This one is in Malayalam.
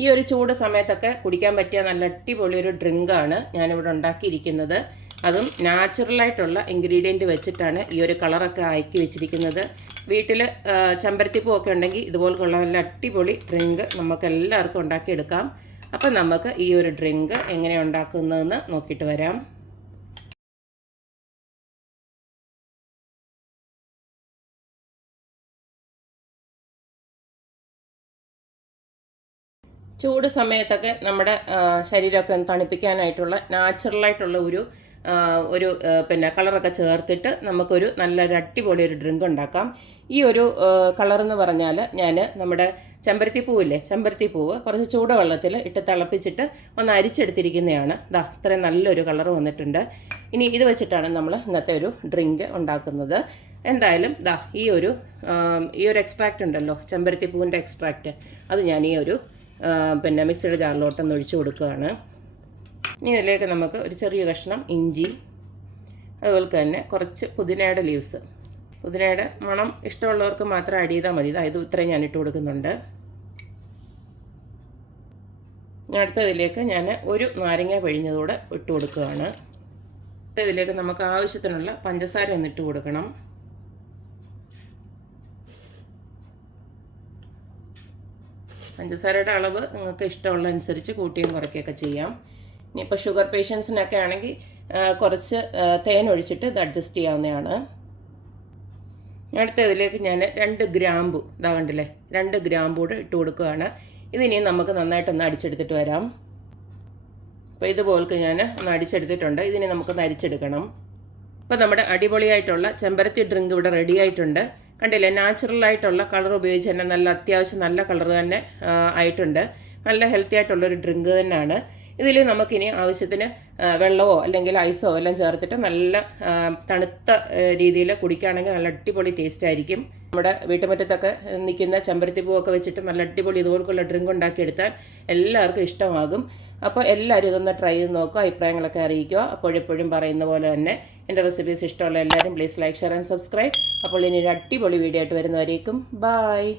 ഈ ഒരു ചൂട് സമയത്തൊക്കെ കുടിക്കാൻ പറ്റിയ നല്ല അടിപൊളി ഒരു ഡ്രിങ്കാണ് ഞാനിവിടെ ഉണ്ടാക്കിയിരിക്കുന്നത്. അതും നാച്ചുറലായിട്ടുള്ള ഇൻഗ്രീഡിയന്റ് വെച്ചിട്ടാണ് ഈ ഒരു കളറൊക്കെ ആക്കി വെച്ചിരിക്കുന്നത്. വീട്ടിൽ ചെമ്പരത്തിപ്പൂവൊക്കെ ഉണ്ടെങ്കിൽ ഇതുപോലുള്ള നല്ല അടിപൊളി ഡ്രിങ്ക് നമുക്ക് എല്ലാവർക്കും ഉണ്ടാക്കിയെടുക്കാം. അപ്പം നമുക്ക് ഈ ഒരു ഡ്രിങ്ക് എങ്ങനെ ഉണ്ടാക്കുന്നതെന്ന് നോക്കിയിട്ട് വരാം. ചൂട് സമയത്തൊക്കെ നമ്മുടെ ശരീരമൊക്കെ ഒന്ന് തണുപ്പിക്കാനായിട്ടുള്ള നാച്ചുറലായിട്ടുള്ള ഒരു ഒരു പിന്നെ കളറൊക്കെ ചേർത്തിട്ട് നമുക്കൊരു നല്ലൊരു അടിപൊളി ഒരു ഡ്രിങ്ക് ഉണ്ടാക്കാം. ഈ ഒരു കളർ എന്ന് പറഞ്ഞാൽ ഞാൻ നമ്മുടെ ചെമ്പരത്തി പൂവില്ലേ ചെമ്പരത്തി പൂവ് കുറച്ച് ചൂടുവെള്ളത്തിൽ ഇട്ട് തിളപ്പിച്ചിട്ട് ഒന്ന് അരിച്ചെടുത്തിരിക്കുന്നതാണ്. ദാ ഇത്രയും നല്ലൊരു കളർ വന്നിട്ടുണ്ട്. ഇനി ഇത് വെച്ചിട്ടാണ് നമ്മൾ ഇന്നത്തെ ഒരു ഡ്രിങ്ക് ഉണ്ടാക്കുന്നത്. എന്തായാലും ദാ ഈ ഒരു ഈ ഒരു എക്സ്ട്രാക്റ്റ് ഉണ്ടല്ലോ ചെമ്പരത്തി പൂവിന്റെ എക്സ്ട്രാക്റ്റ് അത് ഞാൻ ഈ ഒരു പിന്നെ മിക്സിയുടെ ജാറിലോട്ടൊന്ന് ഒഴിച്ചു കൊടുക്കുകയാണ്. ഇനി ഇതിലേക്ക് നമുക്ക് ഒരു ചെറിയ കഷ്ണം ഇഞ്ചി അതുപോലെ തന്നെ കുറച്ച് പുതിനയുടെ ലീവ്സ് പുതിനയുടെ മണം ഇഷ്ടമുള്ളവർക്ക് മാത്രം ആഡ് ചെയ്താൽ മതി. അതായത് ഇത്രയും ഞാൻ ഇട്ട് കൊടുക്കുന്നുണ്ട്. അടുത്തതിലേക്ക് ഞാൻ ഒരു നാരങ്ങ പിഴിഞ്ഞതൂടെ ഇട്ട് കൊടുക്കുകയാണ്. ഇതിലേക്ക് നമുക്ക് ആവശ്യത്തിനുള്ള പഞ്ചസാര ഒന്ന് ഇട്ട് കൊടുക്കണം. പഞ്ചസാരയുടെ അളവ് നിങ്ങൾക്ക് ഇഷ്ടമുള്ള അനുസരിച്ച് കൂട്ടിയും കുറയ്ക്കുകയൊക്കെ ചെയ്യാം. ഇനിയിപ്പോൾ ഷുഗർ പേഷ്യൻസിനൊക്കെ ആണെങ്കിൽ കുറച്ച് തേൻ ഒഴിച്ചിട്ട് ഇത് അഡ്ജസ്റ്റ് ചെയ്യാവുന്നതാണ്. അടുത്ത ഇതിലേക്ക് ഞാൻ രണ്ട് ഗ്രാമ്പു ഇതാ കണ്ടില്ലേ രണ്ട് ഗ്രാമ്പു കൂടെ ഇട്ട് കൊടുക്കുകയാണ്. ഇതിനി നമുക്ക് നന്നായിട്ടൊന്ന് അടിച്ചെടുത്തിട്ട് വരാം. അപ്പോൾ ഇതുപോലെ ഞാൻ ഒന്ന് അടിച്ചെടുത്തിട്ടുണ്ട്. ഇതിനി നമുക്ക് നരിച്ചെടുക്കണം. അപ്പോൾ നമ്മുടെ അടിപൊളിയായിട്ടുള്ള ചെമ്പരത്തി ഡ്രിങ്ക് ഇവിടെ റെഡി ആയിട്ടുണ്ട്. കണ്ടില്ലേ നാച്ചുറൽ ആയിട്ടുള്ള കളർ ഉപയോഗിച്ച് തന്നെ നല്ല അത്യാവശ്യം നല്ല കളർ തന്നെ ആയിട്ടുണ്ട്. നല്ല ഹെൽത്തി ആയിട്ടുള്ളൊരു ഡ്രിങ്ക് തന്നെയാണ്. ഇതിൽ നമുക്കിനി ആവശ്യത്തിന് വെള്ളമോ അല്ലെങ്കിൽ ഐസോ എല്ലാം ചേർത്തിട്ട് നല്ല തണുത്ത രീതിയിൽ കുടിക്കുകയാണെങ്കിൽ നല്ല അടിപൊളി ടേസ്റ്റ് ആയിരിക്കും. നമ്മുടെ വീട്ടുമുറ്റത്തൊക്കെ നിൽക്കുന്ന ചെമ്പരത്തി പൂവൊക്കെ വെച്ചിട്ട് നല്ല അടിപൊളി ഇതുപോലുള്ള ഡ്രിങ്ക് ഉണ്ടാക്കിയെടുത്താൽ എല്ലാവർക്കും ഇഷ്ടമാകും. അപ്പോൾ എല്ലാവരും ഇതൊന്ന് ട്രൈ ചെയ്ത് നോക്കുക അഭിപ്രായങ്ങളൊക്കെ അറിയിക്കുക. അപ്പോഴെപ്പോഴും പറയുന്ന പോലെ തന്നെ എന്റെ റെസിപ്പീസ് ഇഷ്ടമുള്ള എല്ലാവരും please like share and subscribe അപ്പോൾ ഇനി ഒരു അടിപൊളി വീഡിയോ ആയിട്ട് വരുന്നവരേക്കും ബായ്